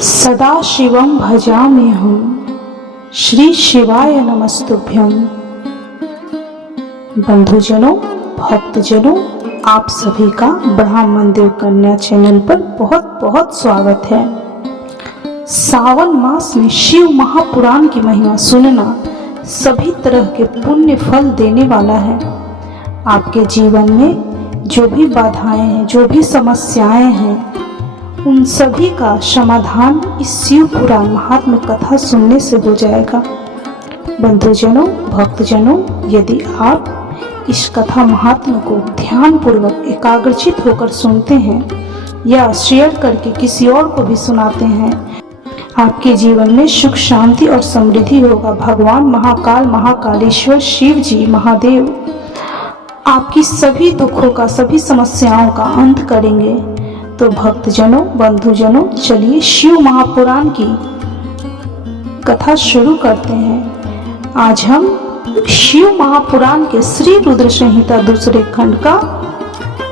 सदा शिवम भजाम्यहं श्री शिवाय नमस्तुभ्यं। बंधुजनों, भक्तजनों, आप सभी का ब्रह्म मंदिर कन्या चैनल पर बहुत बहुत स्वागत है। सावन मास में शिव महापुराण की महिमा सुनना सभी तरह के पुण्य फल देने वाला है। आपके जीवन में जो भी बाधाएं हैं, जो भी समस्याएं हैं, उन सभी का समाधान इस शिव पुराण महात्म्य कथा सुनने से हो जाएगा। बंधुजनों, भक्तजनों, यदि आप इस कथा महात्म्य को ध्यान पूर्वक एकाग्रचित होकर सुनते हैं या शेयर करके किसी और को भी सुनाते हैं, आपके जीवन में सुख, शांति और समृद्धि होगा। भगवान महाकाल, महाकालेश्वर शिव जी, महादेव आपकी सभी दुखों का, सभी समस्याओं का अंत करेंगे। तो भक्तजनों, बंधुजनों, चलिए शिव महापुराण की कथा शुरू करते हैं। आज हम शिव महापुराण के श्री रुद्र संहिता दूसरे खंड का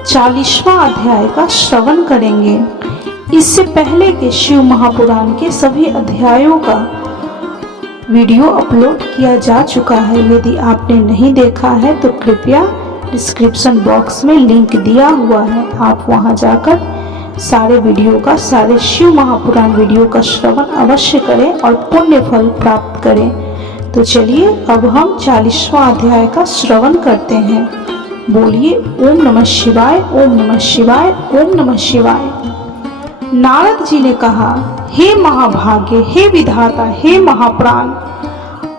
40वां अध्याय का श्रवण करेंगे। इससे पहले के शिव महापुराण के सभी अध्यायों का वीडियो अपलोड किया जा चुका है। यदि आपने नहीं देखा है तो कृपया डिस्क्रिप्शन बॉक्स में लिंक दिया हुआ है, आप वहां जाकर सारे वीडियो का, सारे शिव महापुराण वीडियो का श्रवण अवश्य करें और पुण्य फल प्राप्त करें। तो चलिए अब हम 40वां अध्याय का श्रवण करते हैं। बोलिए ओम नमः शिवाय, ओम नमः शिवाय, ओम नमः शिवाय। नारद जी ने कहा, हे महाभाग्य, हे विधाता, हे महाप्राण,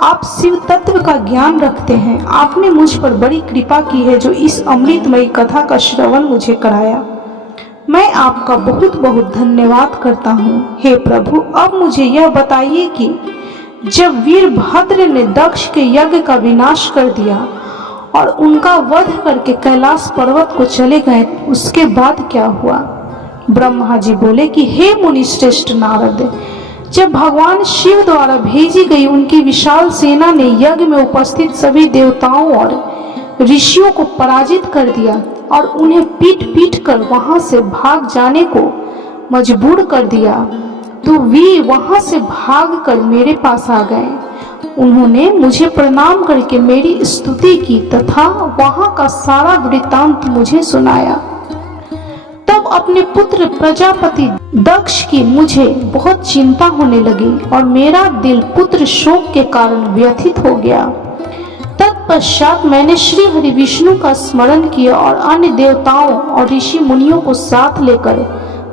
आप शिव तत्व का ज्ञान रखते हैं। आपने मुझ पर बड़ी कृपा की है जो इस अमृतमयी कथा का श्रवण मुझे कराया। मैं आपका बहुत बहुत धन्यवाद करता हूँ। हे प्रभु, अब मुझे यह बताइए कि जब वीरभद्र ने दक्ष के यज्ञ का विनाश कर दिया और उनका वध करके कैलाश पर्वत को चले गए, उसके बाद क्या हुआ? ब्रह्मा जी बोले कि हे मुनि श्रेष्ठ नारद, जब भगवान शिव द्वारा भेजी गई उनकी विशाल सेना ने यज्ञ में उपस्थित सभी देवताओं और ऋषियों को पराजित कर दिया और उन्हें पीट पीट कर वहां से भाग जाने को मजबूर कर दिया, तो वे वहां से भाग कर मेरे पास आ गए। उन्होंने मुझे प्रणाम करके मेरी स्तुति की तथा वहां का सारा वृत्तांत मुझे सुनाया। तब अपने पुत्र प्रजापति दक्ष की मुझे बहुत चिंता होने लगी और मेरा दिल पुत्र शोक के कारण व्यथित हो गया। तत्पश्चात मैंने श्री हरि विष्णु का स्मरण किया और अन्य देवताओं और ऋषि मुनियों को साथ लेकर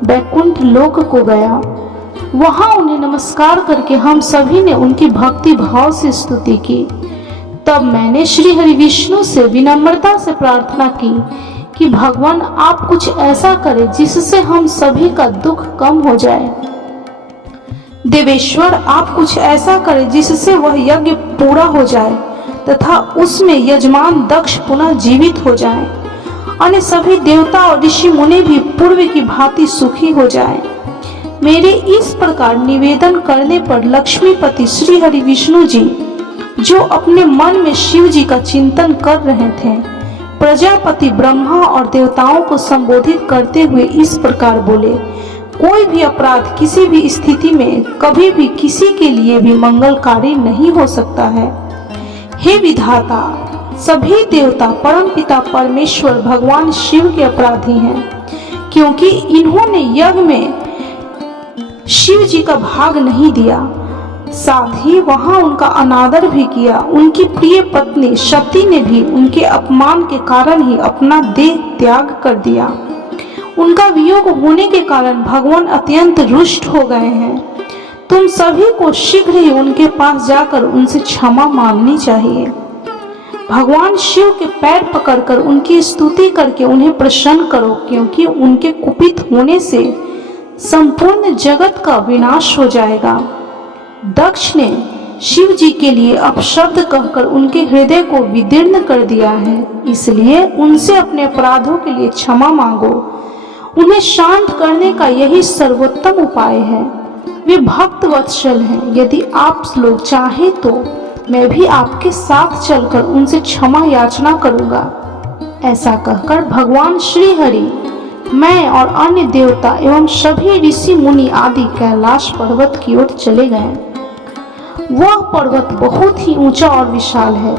वैकुंठ लोक को गया। वहां उन्हें नमस्कार करके हम सभी ने उनकी भक्ति भाव से स्तुति की। तब मैंने श्री हरि विष्णु से विनम्रता से प्रार्थना की कि भगवान, आप कुछ ऐसा करें जिससे हम सभी का दुख कम हो जाए। देवेश्वर, आप कुछ ऐसा करें जिससे वह यज्ञ पूरा हो जाए तथा उसमें यजमान दक्ष पुनः जीवित हो जाएं। अन्य सभी देवता और ऋषि मुनि भी पूर्व की भांति सुखी हो जाएं। मेरे इस प्रकार निवेदन करने पर लक्ष्मीपति श्री हरि विष्णु जी, जो अपने मन में शिव जी का चिंतन कर रहे थे, प्रजापति ब्रह्मा और देवताओं को संबोधित करते हुए इस प्रकार बोले, कोई भी अपराध किसी भी स्थिति में कभी भी किसी के लिए भी मंगलकारी नहीं हो सकता है। हे विधाता, सभी देवता परमपिता परमेश्वर भगवान शिव के अपराधी हैं, क्योंकि इन्होंने यज्ञ में शिव जी का भाग नहीं दिया, साथ ही वहां उनका अनादर भी किया। उनकी प्रिय पत्नी सती ने भी उनके अपमान के कारण ही अपना देह त्याग कर दिया। उनका वियोग होने के कारण भगवान अत्यंत रुष्ट हो गए हैं। तुम सभी को शीघ्र ही उनके पास जाकर उनसे क्षमा मांगनी चाहिए। भगवान शिव के पैर पकड़कर उनकी स्तुति करके उन्हें प्रसन्न करो, क्योंकि उनके कुपित होने से संपूर्ण जगत का विनाश हो जाएगा। दक्ष ने शिव जी के लिए अपशब्द कहकर उनके हृदय को विदीर्ण कर दिया है, इसलिए उनसे अपने अपराधों के लिए क्षमा मांगो। उन्हें शांत करने का यही सर्वोत्तम उपाय है। वे भक्त वत्सल हैं। यदि आप लोग चाहें तो मैं भी आपके साथ चलकर उनसे क्षमा याचना करूंगा। ऐसा कहकर भगवान श्री हरि मैं और अन्य देवता एवं सभी ऋषि मुनि आदि कैलाश पर्वत की ओर चले गए। वह पर्वत बहुत ही ऊंचा और विशाल है।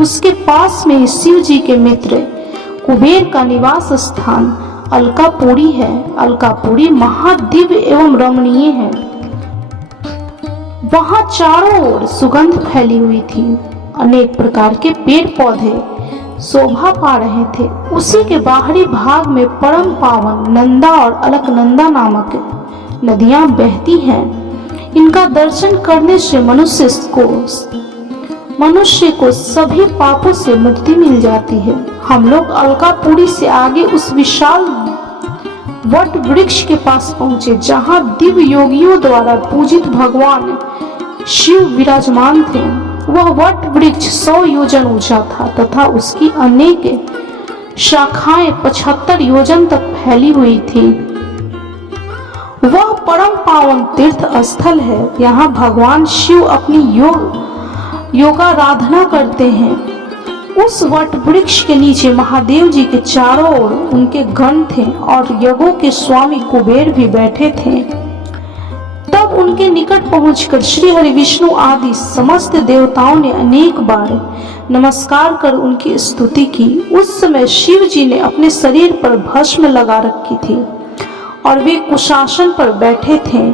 उसके पास में ही शिव जी के मित्र कुबेर का निवास स्थान अलकापुरी है। अलकापुरी महादिव्य एवं रमणीय है। वहां चारों ओर सुगंध फैली हुई थी। अनेक प्रकार के पेड़ पौधे शोभा पा रहे थे। उसी के बाहरी भाग में परम पावन नंदा और अलकनंदा नामक नदियां बहती हैं। इनका दर्शन करने से मनुष्य को सभी पापों से मुक्ति मिल जाती है। हम लोग अलकापुरी से आगे उस विशाल वट वृक्ष के पास पहुंचे, जहां दिव्य योगियों द्वारा पूजित भगवान शिव विराजमान थे। वह वट वृक्ष 100 योजन ऊंचा था तथा उसकी अनेक शाखाएं 75 योजन तक फैली हुई थी। वह परम पावन तीर्थ स्थल है। यहाँ भगवान शिव अपनी योगाराधना करते हैं। उस वट वृक्ष के नीचे महादेव जी के चारों ओर उनके गण थे और यज्ञों के स्वामी कुबेर भी बैठे थे। तब उनके निकट पहुंचकर श्री हरि विष्णु आदि समस्त देवताओं ने अनेक बार नमस्कार कर उनकी स्तुति की। उस समय शिव जी ने अपने शरीर पर भस्म लगा रखी थी और वे कुशासन पर बैठे थे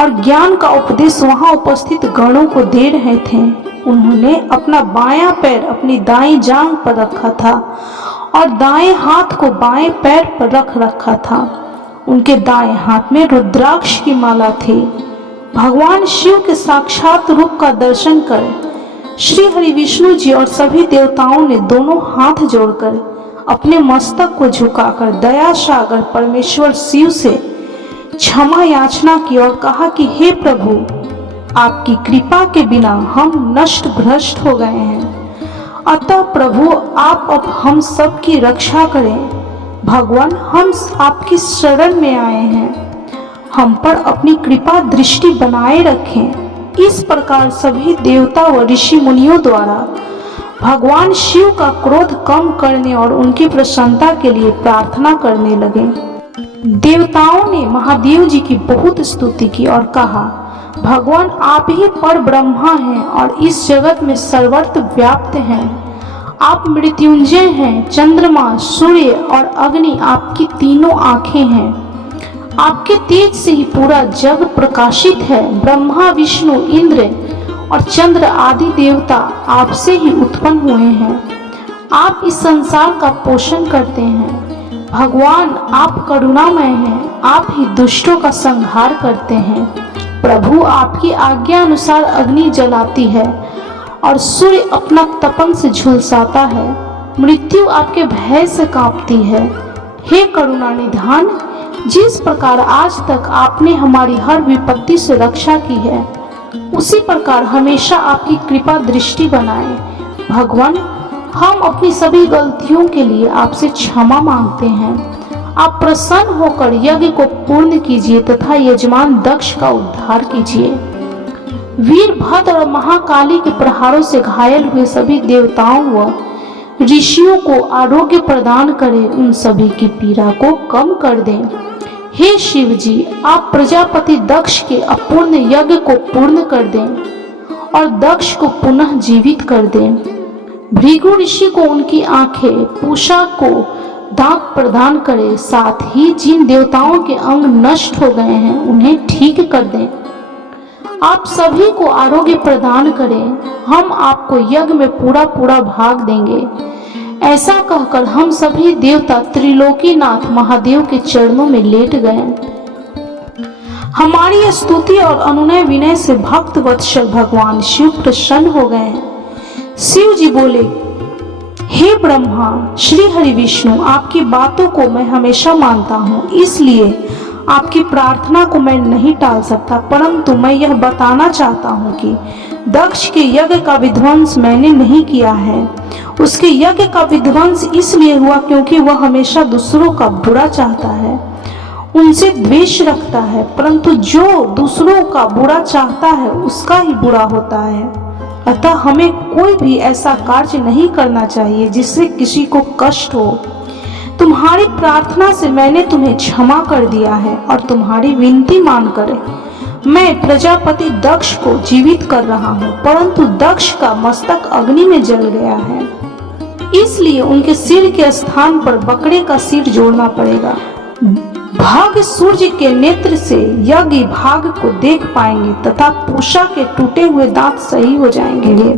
और ज्ञान का उपदेश वहां उपस्थित गणों को दे रहे थे। उन्होंने अपना बायां पैर अपनी दाईं जांघ पर रखा था और दाएं हाथ को बाएं पैर पर रख रखा था। उनके दाएं हाथ में रुद्राक्ष की माला थी। भगवान शिव के साक्षात रूप का दर्शन कर श्री हरि विष्णु जी और सभी देवताओं ने दोनों हाथ जोड़कर अपने मस्तक को झुकाकर दया सागर परमेश्वर शिव से क्षमा याचना की और कहा कि हे प्रभु, आपकी कृपा के बिना हम नष्ट भ्रष्ट हो गए हैं। अतः प्रभु, आप अब हम सब की रक्षा करें। भगवान, हम आपकी शरण में आए हैं। हम पर अपनी कृपा दृष्टि बनाए रखें। इस प्रकार सभी देवता व ऋषि मुनियों द्वारा भगवान शिव का क्रोध कम करने और उनकी प्रसन्नता के लिए प्रार्थना करने लगे। देवताओं ने महादेव जी की बहुत स्तुति की और कहा, भगवान, आप ही पर ब्रह्मा हैं और इस जगत में सर्वत्र व्याप्त हैं। आप मृत्युंजय हैं। चंद्रमा, सूर्य और अग्नि आपकी तीनों आंखें हैं। आपके तेज से ही पूरा जग प्रकाशित है। ब्रह्मा, विष्णु, इंद्र और चंद्र आदि देवता आपसे ही उत्पन्न हुए हैं। आप इस संसार का पोषण करते हैं। भगवान, आप करुणामय हैं। आप ही दुष्टों का संहार करते हैं। प्रभु, आपकी आज्ञा अनुसार अग्नि जलाती है और सूर्य अपना तपन से झुलसाता है। मृत्यु आपके भय से कांपती है। हे करुणा निधान, जिस प्रकार आज तक आपने हमारी हर विपत्ति से रक्षा की है, उसी प्रकार हमेशा आपकी कृपा दृष्टि बनाए। भगवान, हम अपनी सभी गलतियों के लिए आपसे क्षमा मांगते हैं। आप प्रसन्न होकर यज्ञ को पूर्ण कीजिए तथा यजमान दक्ष का उद्धार कीजिए। वीरभद्र और महाकाली के प्रहारों से घायल हुए सभी देवताओं व ऋषियों को आरोग्य प्रदान करें। उन सभी की पीड़ा को कम कर दें। हे शिव जी, आप प्रजापति दक्ष के अपूर्ण यज्ञ को पूर्ण कर दें और दक्ष को पुनः जीवित कर दें। भृगु ऋषि को उनकी आंखें, पूषा को दांत प्रदान करें। साथ ही जिन देवताओं के अंग नष्ट हो गए हैं उन्हें ठीक कर दें। आप सभी को आरोग्य प्रदान करें। हम आपको यज्ञ में पूरा पूरा भाग देंगे। ऐसा कहकर हम सभी देवता त्रिलोकीनाथ महादेव के चरणों में लेट गए। हमारी स्तुति और अनुनय विनय से भक्त वत्सल भगवान शिव प्रसन्न हो गए। शिव जी बोले, हे ब्रह्मा, श्री हरि विष्णु, आपकी बातों को मैं हमेशा मानता हूँ, इसलिए आपकी प्रार्थना को मैं नहीं टाल सकता। परंतु मैं यह बताना चाहता हूँ कि दक्ष के यज्ञ का विध्वंस मैंने नहीं किया है। उसके यज्ञ का विध्वंस इसलिए हुआ क्योंकि वह हमेशा दूसरों का बुरा चाहता है, उनसे द्वेष रखता है। परंतु जो दूसरों का बुरा चाहता है उसका ही बुरा होता है। अतः हमें कोई भी ऐसा कार्य नहीं करना चाहिए जिससे किसी को कष्ट हो। तुम्हारी प्रार्थना से मैंने तुम्हें क्षमा कर दिया है और तुम्हारी विनती मानकर मैं प्रजापति दक्ष को जीवित कर रहा हूँ, परंतु दक्ष का मस्तक अग्नि में जल गया है, इसलिए उनके सिर के स्थान पर बकरे का सिर जोड़ना पड़ेगा। भाग सूर्य के नेत्र से यज्ञ भाग को देख पाएंगे तथा पूषा के टूटे हुए दांत सही हो जाएंगे।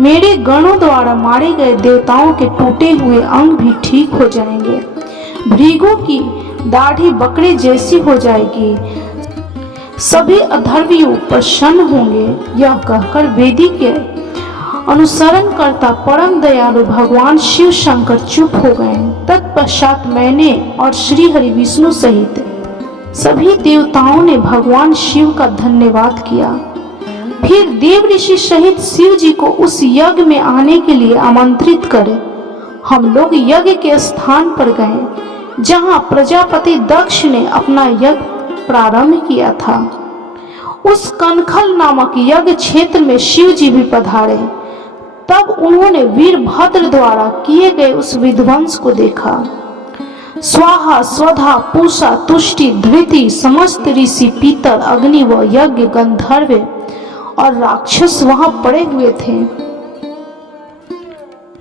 मेरे गणों द्वारा मारे गए देवताओं के टूटे हुए अंग भी ठीक हो जाएंगे। भृगु की दाढ़ी बकरे जैसी हो जाएगी। सभी अधर्मियों प्रसन्न होंगे। यह कहकर वेदी के अनुसरण करता परम दयालु भगवान शिव शंकर चुप हो गए। तत्पश्चात मैंने और श्री हरि विष्णु सहित सभी देवताओं ने भगवान शिव का धन्यवाद किया। फिर देव ऋषि सहित शिव जी को उस यज्ञ में आने के लिए आमंत्रित करे। हम लोग यज्ञ के स्थान पर गए जहां प्रजापति दक्ष ने अपना यज्ञ प्रारंभ किया था। उस कनखल नामक यज्ञ क्षेत्र में शिव जी भी पधारे। तब उन्होंने वीरभद्र द्वारा किए गए उस विध्वंस को देखा। स्वाहा स्वधा पूषा तुष्टि धृति समस्त ऋषि पीतर अग्नि व यज्ञ गंधर्व और राक्षस वहां पड़े हुए थे।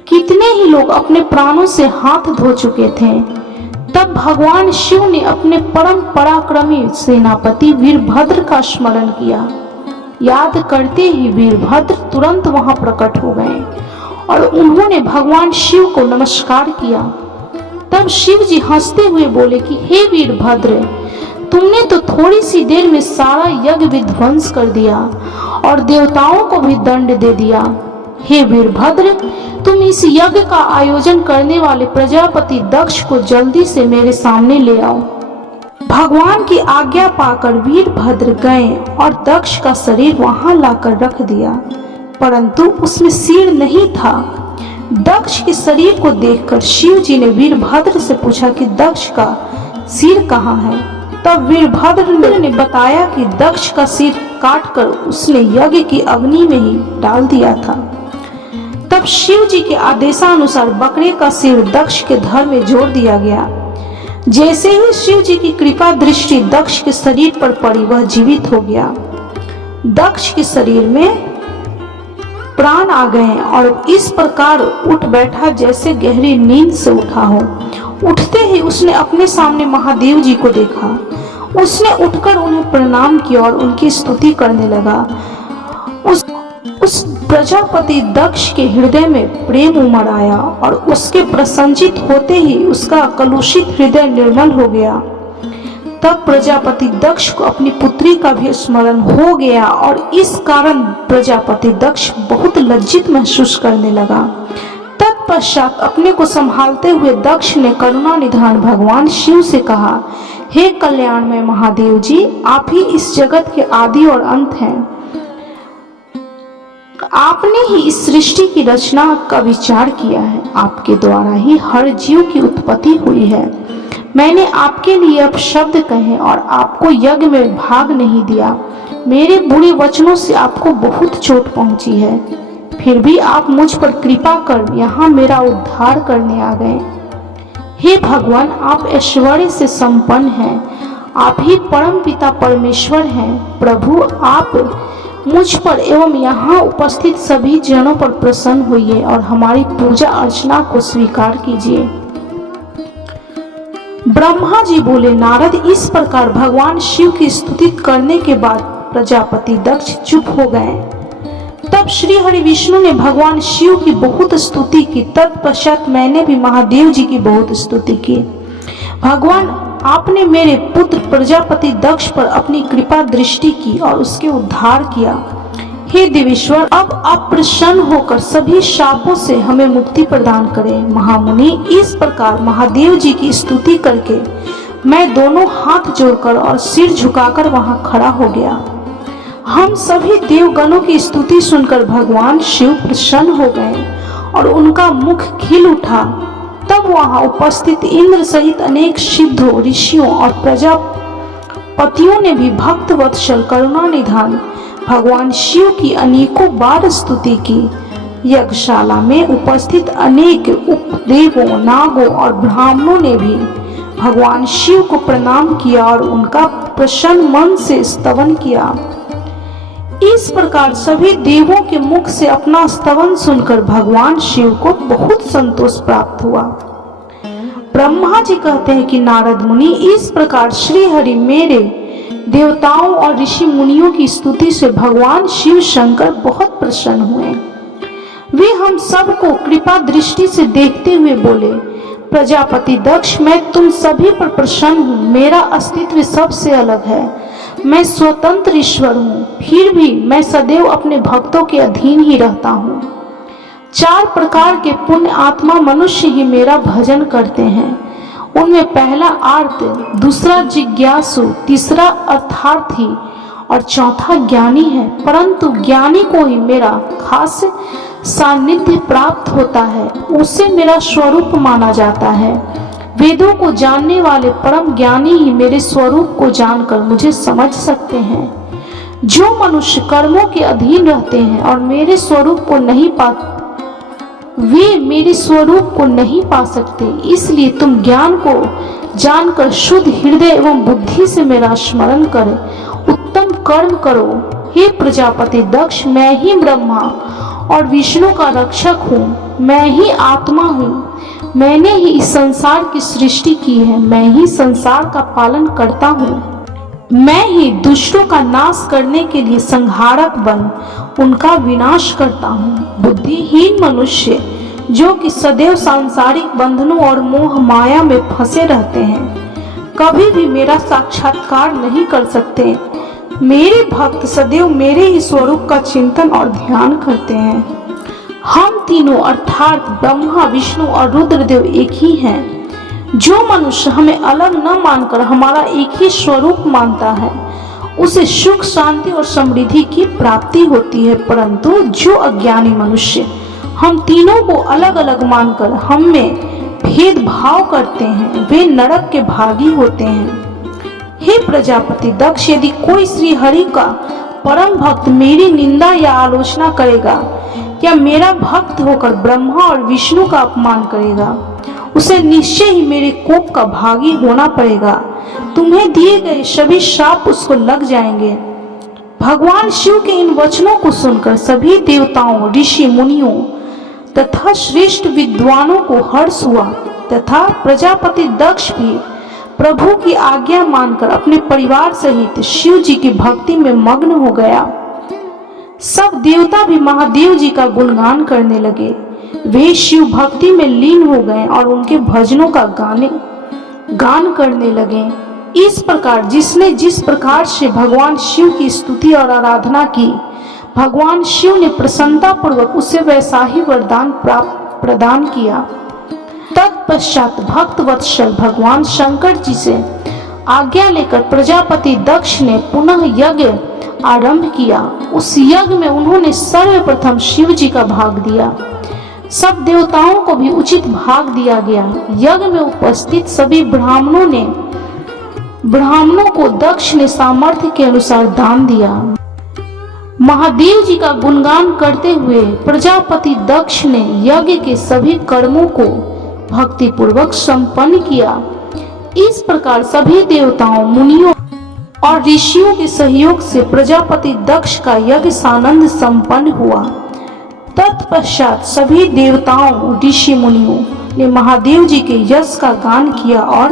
कितने ही लोग अपने प्राणों से हाथ धो चुके थे। तब भगवान शिव ने अपने परम पराक्रमी सेनापति वीरभद्र का स्मरण किया। याद करते ही वीरभद्र तुरंत वहां प्रकट हो गए और उन्होंने भगवान शिव को नमस्कार किया। तब शिव जी हंसते हुए बोले कि हे वीरभद्र, तुमने तो थोड़ी सी देर में सारा यज्ञ विध्वंस कर दिया और देवताओं को भी दंड दे दिया। हे वीरभद्र, तुम इस यज्ञ का आयोजन करने वाले प्रजापति दक्ष को जल्दी से मेरे सामने ले आओ। भगवान की आज्ञा पाकर वीरभद्र गए और दक्ष का शरीर वहां लाकर रख दिया, परंतु उसमें सिर नहीं था। दक्ष के शरीर को देखकर शिव जी ने वीरभद्र से पूछा कि दक्ष का सिर कहाँ है। तब वीरभद्र ने बताया कि दक्ष का सिर काटकर उसने यज्ञ की अग्नि में ही डाल दिया था। तब शिव जी के आदेशानुसार बकरे का सिर दक्ष के धड़ में जोड़ दिया गया। जैसे ही शिव जी की कृपा दृष्टि दक्ष के शरीर पर पड़ी, वह जीवित हो गया। दक्ष के शरीर में प्राण आ गए और इस प्रकार उठ बैठा जैसे गहरी नींद से उठा हो। उठते ही उसने अपने सामने महादेव जी को देखा। उसने उठकर उन्हें प्रणाम किया और उनकी स्तुति करने लगा। उस प्रजापति दक्ष के हृदय में प्रेम उमड़ आया और उसके प्रसन्नचित होते ही उसका कलुषित हृदय निर्मल हो गया। तब प्रजापति दक्ष को अपनी पुत्री का भी स्मरण हो गया और इस कारण प्रजापति दक्ष बहुत लज्जित महसूस करने लगा। तत्पश्चात अपने को संभालते हुए दक्ष ने करुणा निधान भगवान शिव से कहा, हे कल्याणमय महादेव जी, आप ही इस जगत के आदि और अंत हैं। आपने ही इस सृष्टि की रचना का विचार किया है। आपके द्वारा ही हर जीव की उत्पत्ति हुई है। मैंने आपके लिए अपशब्द कहे और आपको यज्ञ में भाग नहीं दिया। मेरे बुरे वचनों से आपको बहुत चोट पहुंची है, फिर भी आप मुझ पर कृपा कर यहाँ मेरा उद्धार करने आ गए। हे भगवान, आप ऐश्वर्य से संपन्न हैं। आप ही परम पिता परमेश्वर हैं। प्रभु, आप मुझ पर एवं यहाँ उपस्थित सभी जनों पर प्रसन्न होइए और हमारी पूजा अर्चना को स्वीकार कीजिए। ब्रह्मा जी बोले, नारद, इस प्रकार भगवान शिव की स्तुति करने के बाद प्रजापति दक्ष चुप हो गए। तब श्री हरि विष्णु ने भगवान शिव की बहुत स्तुति की। तत्पश्चात मैंने भी महादेव जी की बहुत स्तुति की। भगवान, आपने मेरे पुत्र प्रजापति दक्ष पर अपनी कृपा दृष्टि की और उसके उद्धार किया। हे देवेश्वर, अब आप प्रसन्न होकर सभी शापों से हमें मुक्ति प्रदान करें। महामुनि, इस प्रकार महादेव जी की स्तुति करके मैं दोनों हाथ जोड़कर और सिर झुकाकर वहां खड़ा हो गया। हम सभी देवगणों की स्तुति सुनकर भगवान शिव प्रसन्न हो गए और उनका मुख खिल उठा। तब वहां उपस्थित इंद्र सहित अनेक सिद्धों, ऋषियों और प्रजापतियों ने भी भक्त वत्सल करुणा निधान भगवान शिव की अनेकों बार स्तुति की। यज्ञशाला में उपस्थित अनेक उपदेवों, नागों और ब्राह्मणों ने भी भगवान शिव को प्रणाम किया और उनका प्रसन्न मन से स्तवन किया। इस प्रकार सभी देवों के मुख से अपना स्तवन सुनकर भगवान शिव को बहुत संतोष प्राप्त हुआ। ब्रह्मा जी कहते हैं कि नारद मुनि, इस प्रकार श्री हरि मेरे देवताओं और ऋषि मुनियों की स्तुति से भगवान शिव शंकर बहुत प्रसन्न हुए। वे हम सबको कृपा दृष्टि से देखते हुए बोले, प्रजापति दक्ष, मैं तुम सभी पर प्रसन्न हूँ। मेरा अस्तित्व सबसे अलग है। मैं स्वतंत्र ईश्वर हूँ, फिर भी मैं सदैव अपने भक्तों के अधीन ही रहता हूँ। 4 प्रकार के पुण्य आत्मा मनुष्य ही मेरा भजन करते हैं। उनमें पहला आर्त, दूसरा जिज्ञासु, तीसरा अर्थार्थी और चौथा ज्ञानी है। परंतु ज्ञानी को ही मेरा खास सानिध्य प्राप्त होता है, उसे मेरा स्वरूप माना जाता है। वेदों को जानने वाले परम ज्ञानी ही मेरे स्वरूप को जानकर मुझे समझ सकते हैं। जो मनुष्य कर्मों के अधीन रहते हैं और मेरे स्वरूप को नहीं पाते, वे मेरे स्वरूप को नहीं पा सकते। इसलिए तुम ज्ञान को जानकर शुद्ध हृदय एवं बुद्धि से मेरा स्मरण करें, उत्तम कर्म करो। हे प्रजापति दक्ष, मैं ही ब्रह्मा और विष्णु का रक्षक हूँ। मैं ही आत्मा हूँ। मैंने ही इस संसार की सृष्टि की है। मैं ही संसार का पालन करता हूँ। मैं ही दुष्टों का नाश करने के लिए संहारक बन उनका विनाश करता हूँ। बुद्धिहीन मनुष्य जो कि सदैव सांसारिक बंधनों और मोह माया में फंसे रहते हैं, कभी भी मेरा साक्षात्कार नहीं कर सकते। मेरे भक्त सदैव मेरे ही स्वरूप का चिंतन और ध्यान करते हैं। हम तीनों अर्थात ब्रह्मा, विष्णु और रुद्रदेव एक ही हैं। जो मनुष्य हमें अलग न मानकर हमारा एक ही स्वरूप मानता है, उसे सुख, शांति और समृद्धि की प्राप्ति होती है। परंतु जो अज्ञानी मनुष्य हम तीनों को अलग अलग मानकर हम में भेदभाव करते हैं, वे नरक के भागी होते हैं। हे प्रजापति दक्ष, यदि कोई श्री हरि का परम भक्त मेरी निंदा या आलोचना करेगा या मेरा भक्त होकर ब्रह्मा और विष्णु का अपमान करेगा, उसे निश्चय ही मेरे कोप का भागी होना पड़ेगा। तुम्हें दिए गए सभी शाप उसको लग जाएंगे। भगवान शिव के इन वचनों को सुनकर सभी देवताओं, ऋषि मुनियों तथा श्रेष्ठ विद्वानों को हर्ष हुआ तथा प्रजापति दक्ष भी प्रभु की आज्ञा मानकर अपने परिवार सहित शिव जी की भक्ति में मग्न हो गया। सब देवता भी महादेव जी का गुणगान करने लगे। वे शिव भक्ति में लीन हो गए और उनके भजनों का गान करने लगे। इस प्रकार जिसने जिस प्रकार से भगवान शिव की स्तुति और आराधना की, भगवान शिव ने प्रसन्नता पूर्वक उसे वैसा ही वरदान प्रदान किया। तत्पश्चात भक्त वत्सल भगवान शंकर जी से आज्ञा लेकर प्रजापति दक्ष ने पुनः यज्ञ आरंभ किया। उस यज्ञ में उन्होंने सर्वप्रथम शिव जी का भाग दिया। सब देवताओं को भी उचित भाग दिया गया। यज्ञ में उपस्थित सभी ब्राह्मणों को दक्ष ने सामर्थ्य के अनुसार दान दिया। महादेव जी का गुणगान करते हुए प्रजापति दक्ष ने यज्ञ के सभी कर्मों को भक्ति पूर्वक संपन्न किया। इस प्रकार सभी देवताओं, मुनियों और ऋषियों के सहयोग से प्रजापति दक्ष का यज्ञ सानंद संपन्न हुआ। तत्पश्चात सभी देवताओं, ऋषि मुनियों ने महादेव जी के यश का गान किया और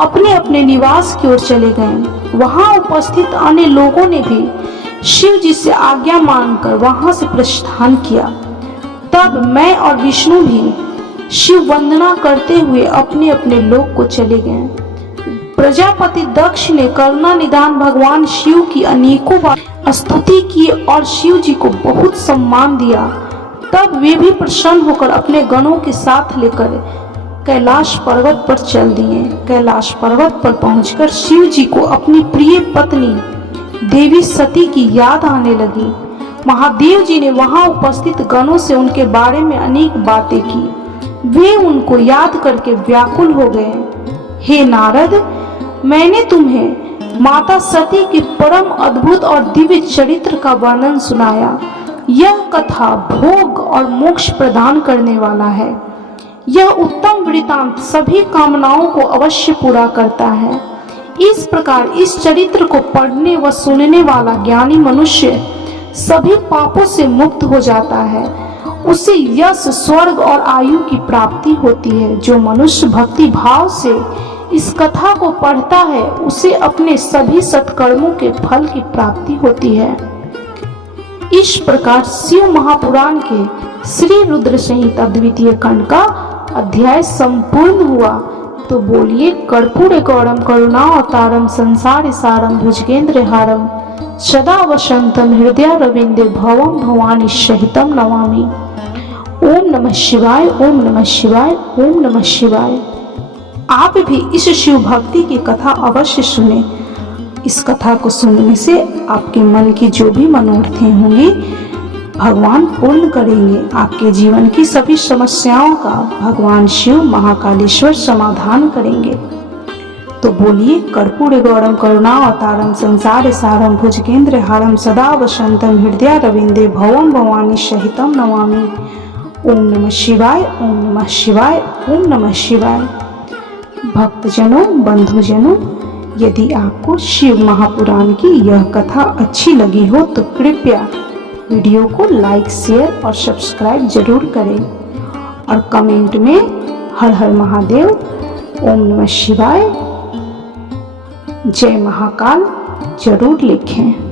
अपने अपने निवास की ओर चले गए। वहां उपस्थित अन्य लोगों ने भी शिव जी से आज्ञा मांगकर वहां से प्रस्थान किया। तब मैं और विष्णु भी शिव वंदना करते हुए अपने अपने लोक को चले गए। प्रजापति दक्ष ने करुणा निधान भगवान शिव की अनेकों बार स्तुति की और शिव जी को बहुत सम्मान दिया। तब वे भी प्रसन्न होकर अपने गणों के साथ लेकर कैलाश पर्वत पर चल दिए। कैलाश पर्वत पर पहुंचकर शिव जी को अपनी प्रिय पत्नी देवी सती की याद आने लगी। महादेव जी ने वहां उपस्थित गणों से उनके बारे में अनेक बातें की। वे उनको याद करके व्याकुल हो गए। हे नारद, मैंने तुम्हें माता सती के परम अद्भुत और दिव्य चरित्र का वर्णन सुनाया। यह कथा भोग और मोक्ष प्रदान करने वाला है। यह उत्तम वृत्तांत सभी कामनाओं को अवश्य पूरा करता है। इस प्रकार इस चरित्र को पढ़ने व सुनने वाला ज्ञानी मनुष्य सभी पापों से मुक्त हो जाता है। उसे यश, स्वर्ग और आयु की प्राप्ति होती है। जो मनुष्य भक्ति भाव से इस कथा को पढ़ता है उसे अपने सभी सत्कर्मों के फल की प्राप्ति होती है। इस प्रकार शिव महापुराण के श्री रुद्र संहिता द्वितीय खंड का अध्याय संपूर्ण हुआ। तो बोलिए कर्पूर गौरम करुणावतारम संसार सारम भुजगेंद्र हारम सदा वसंतम हृदय रविंदे भवम भवानी सहितम नमामि। ओम नमः शिवाय, ओम नमः शिवाय, ओम नमः शिवाय। आप भी इस शिव भक्ति की कथा अवश्य सुने। इस कथा को सुनने से आपके मन की जो भी मनोरथें होंगी भगवान पूर्ण करेंगे। आपके जीवन की सभी समस्याओं का भगवान शिव महाकालेश्वर समाधान करेंगे। तो बोलिए कर्पूर गौरम करुणावतारम संसार सारम भुजगेंद्र हारम सदा वसंतम हृदय रविंदे भवम भवानी सहितम नमामि। ओम नमः शिवाय, ओम नमः शिवाय, ओम नमः शिवाय। भक्तजनों, बंधुजनों, यदि आपको शिव महापुराण की यह कथा अच्छी लगी हो तो कृपया वीडियो को लाइक, शेयर और सब्सक्राइब जरूर करें और कमेंट में हर हर महादेव, ओम नमः शिवाय, जय महाकाल जरूर लिखें।